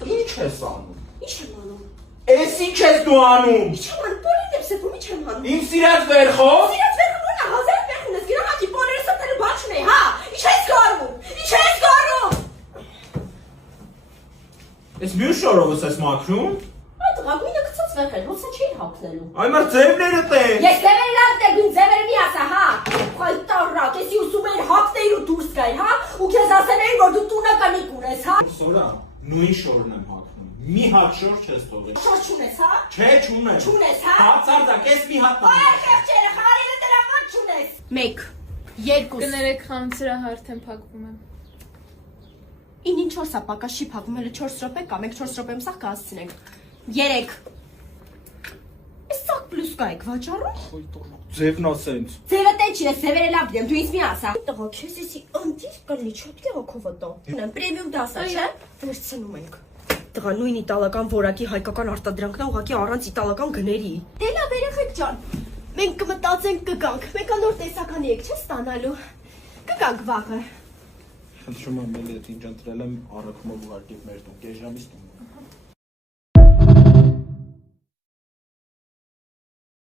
Ինչ ես անում։ Ինչ եմ անում։ Էս ինչ ես դու անում։ Ինչ եմ անում, բոլորին եմ սեփում, ինչ եմ անում։ Իմ սիրած վերխով։ Սիրած վերքը ո՞րն է, հազար վերքն ես, գնամակի բոլորը սրտերը բան չունեի, հա։ Ինչ ես գարում։ Ինչ ես գարում։ Էս մյուս շորովս ես մաքրում։ Այդ գագույնը գցած վերք էր, ոնց չէի հագնելու։ Այ մար ձևները տեն։ Ես ձևերը լավ դեպին ձևերը մի ասա, հա։ Այ տարրակ, ես ուսում էի հագնեիր ու դուրս գայր, հա։ Ու քեզ ասել որ դու տունը կանիկ ունես, հա։ Սորա, նույն շորն եմ հագնում։ Մի հատ շոր չես թողել։ Շոր չունես, հա։ Չէ, չունեմ։ Չունես, հա։ Բացարձակ, էս մի հատ։ Այ խեղճերը, խարերը դրա մոտ չունես։ 1 2 Կներեք խանութ սրա հարթեն փակվում եմ։ 9-4-ա պակաշի փակվում էլ 4 րոպե կամ 1-4 րոպեմ սա կհասցնենք։ 3 Էս սակ պլյուս կա եք վաճառում։ Ձևն ասենց։ Ձևը տեն չի, ես ձևերը լավ դեմ, դու ինձ մի ասա։ Տղա, քեզ էսի անդիր կլի չոտքի հոգով տո։ Ունեմ պրեմիում դասա, չէ։ Վերցնում ենք։ Տղա, նույն իտալական որակի հայկական արտադրանքն է ուղղակի առանց իտալական գների։ Դե լավ, երեխեք ջան։ Մենք կմտածենք կգանք։ Մեկը նոր տեսականի եք, չէ՞ ստանալու։ Կգանք վաղը։ Խնդրում եմ, էլ այդ ինչ ընտրել եմ առաքումով ուղարկեք մեր տուն, կես ժամից տուն։